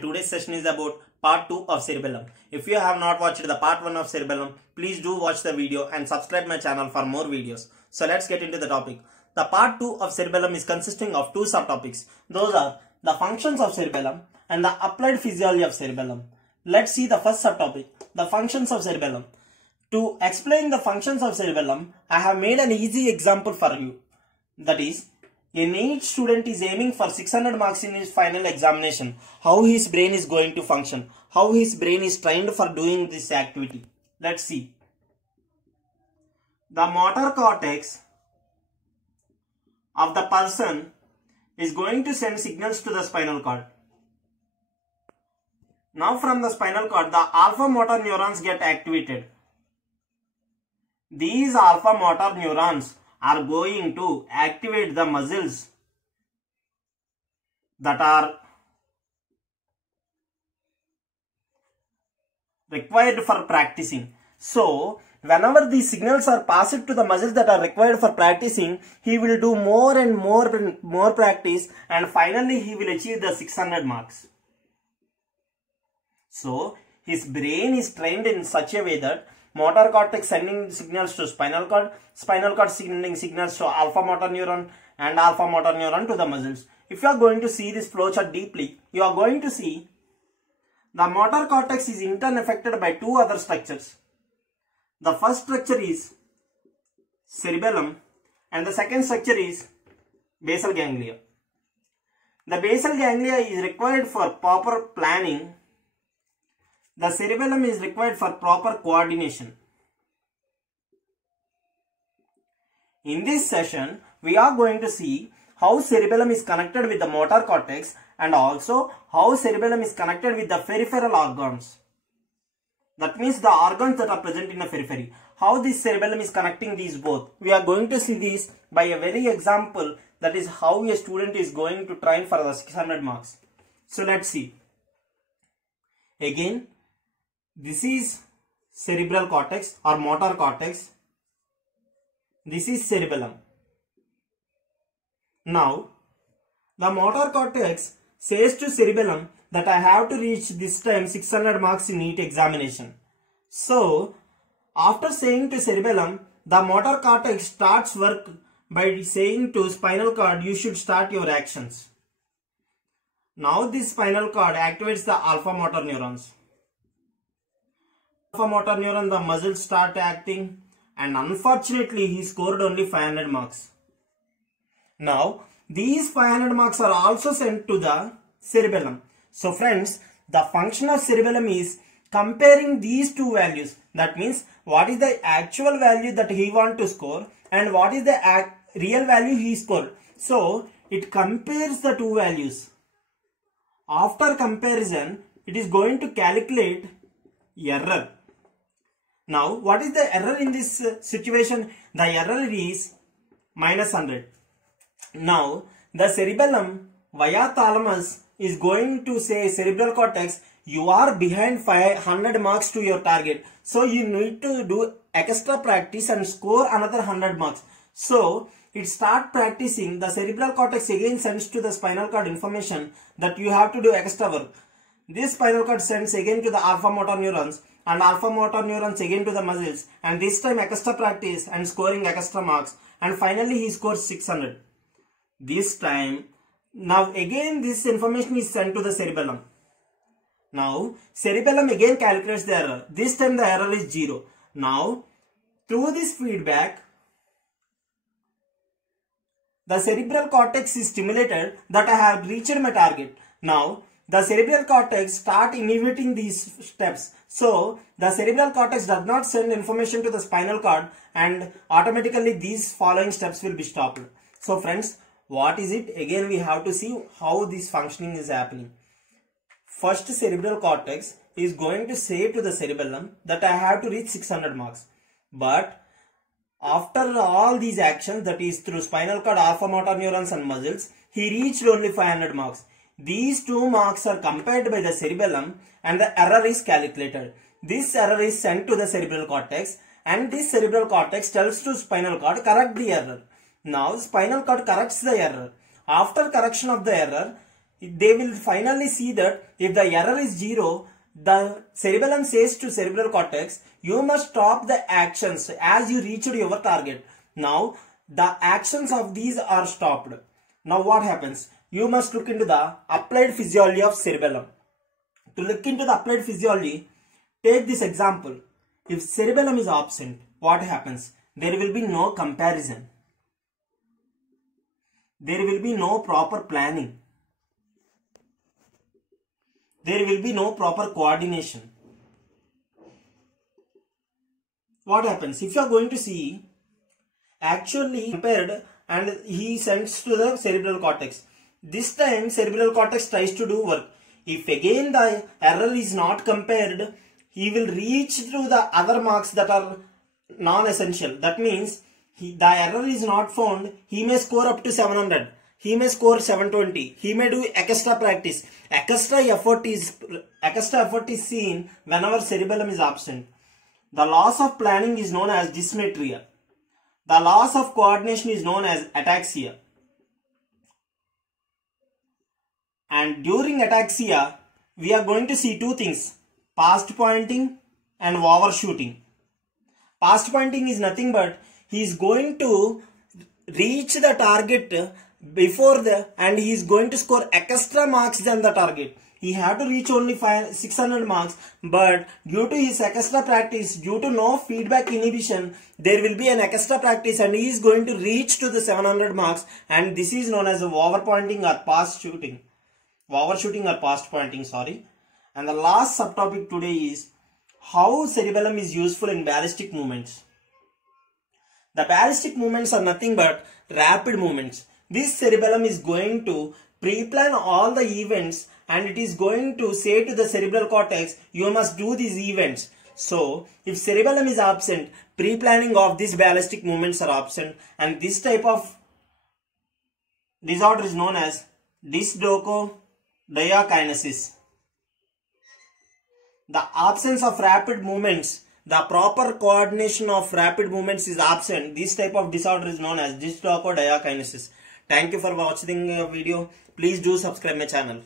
Today's session is about part 2 of cerebellum. If you have not watched the part 1 of cerebellum, please do watch the video and subscribe my channel for more videos. So let's get into the topic. The part 2 of cerebellum is consisting of two subtopics. Those are the functions of cerebellum and the applied physiology of cerebellum. Let's see the first subtopic, the functions of cerebellum. To explain the functions of cerebellum, I have made an easy example for you. That is, a NEET student is aiming for 600 marks in his final examination. How his brain is going to function? How his brain is trained for doing this activity? Let's see. The motor cortex of the person is going to send signals to the spinal cord. Now from the spinal cord, the alpha motor neurons get activated. These alpha motor neurons are going to activate the muscles that are required for practicing. So, whenever these signals are passed to the muscles that are required for practicing, he will do more and more practice, and finally he will achieve the 600 marks. So, his brain is trained in such a way that motor cortex sending signals to spinal cord sending signals to alpha motor neuron, and alpha motor neuron to the muscles. If you are going to see this flowchart deeply, you are going to see the motor cortex is in turn affected by two other structures. The first structure is cerebellum and the second structure is basal ganglia. The basal ganglia is required for proper planning. The cerebellum is required for proper coordination. In this session, we are going to see how cerebellum is connected with the motor cortex and also how cerebellum is connected with the peripheral organs. That means the organs that are present in the periphery. How this cerebellum is connecting these both. We are going to see this by a very example, that is how a student is going to train for the 600 marks. So let's see. Again, this is cerebral cortex or motor cortex. This is cerebellum. Now, the motor cortex says to cerebellum that I have to reach this time 600 marks in NEET examination. So, after saying to cerebellum, the motor cortex starts work by saying to spinal cord, you should start your actions. Now, this spinal cord activates the alpha motor neurons. Alpha motor neuron, the muscles start acting, and unfortunately he scored only 500 marks. Now these 500 marks are also sent to the cerebellum. So friends, the function of cerebellum is comparing these two values. That means what is the actual value that he want to score and what is the real value he scored. So it compares the two values. After comparison, it is going to calculate error. Now, what is the error in this situation? The error is -100. Now, the cerebellum via thalamus is going to say cerebral cortex, you are behind 500 marks to your target. So, you need to do extra practice and score another 100 marks. So, it start practicing. The cerebral cortex again sends to the spinal cord information that you have to do extra work. This spinal cord sends again to the alpha motor neurons, and alpha motor neurons again to the muscles, and this time extra practice and scoring extra marks, and finally he scores 600. This time, now again this information is sent to the cerebellum. Now cerebellum again calculates the error. This time the error is 0. Now through this feedback, the cerebral cortex is stimulated that I have reached my target. Now the cerebral cortex start inhibiting these steps. So, the cerebral cortex does not send information to the spinal cord and automatically these following steps will be stopped. So friends, what is it? Again we have to see how this functioning is happening. First, cerebral cortex is going to say to the cerebellum that I have to reach 600 marks. But after all these actions, that is through spinal cord, alpha motor neurons and muscles, he reached only 500 marks. These two marks are compared by the cerebellum and the error is calculated. This error is sent to the cerebral cortex and this cerebral cortex tells to spinal cord correct the error. Now spinal cord corrects the error. After correction of the error, they will finally see that if the error is 0, the cerebellum says to cerebral cortex, you must stop the actions as you reach your target. Now, the actions of these are stopped. Now what happens? You must look into the applied physiology of cerebellum. To look into the applied physiology, take this example. If cerebellum is absent, what happens? There will be no comparison. There will be no proper planning. There will be no proper coordination. What happens? If you are going to see, actually compared and he sends to the cerebral cortex. This time cerebral cortex tries to do work. If again the error is not compared, he will reach through the other marks that are non-essential. That means the error is not found. He may score up to 700. He may score 720. He may do extra practice. Extra effort is seen whenever cerebellum is absent. The loss of planning is known as dysmetria. The loss of coordination is known as ataxia. And during ataxia, we are going to see two things: past pointing and overshooting. Past pointing is nothing but he is going to reach the target before and he is going to score extra marks than the target. He had to reach only 600 marks, but due to his extra practice, due to no feedback inhibition, there will be an extra practice and he is going to reach to the 700 marks, and this is known as overpointing or past shooting. Overshooting or past pointing, sorry. And the last subtopic today is how cerebellum is useful in ballistic movements. The ballistic movements are nothing but rapid movements. This cerebellum is going to pre-plan all the events and it is going to say to the cerebral cortex, you must do these events. So, if cerebellum is absent, pre-planning of these ballistic movements are absent, and this type of disorder is known as dysrhodokinesis. The absence of rapid movements, the proper coordination of rapid movements is absent. This type of disorder is known as dysrhodokinesis. Thank you for watching the video. Please do subscribe my channel.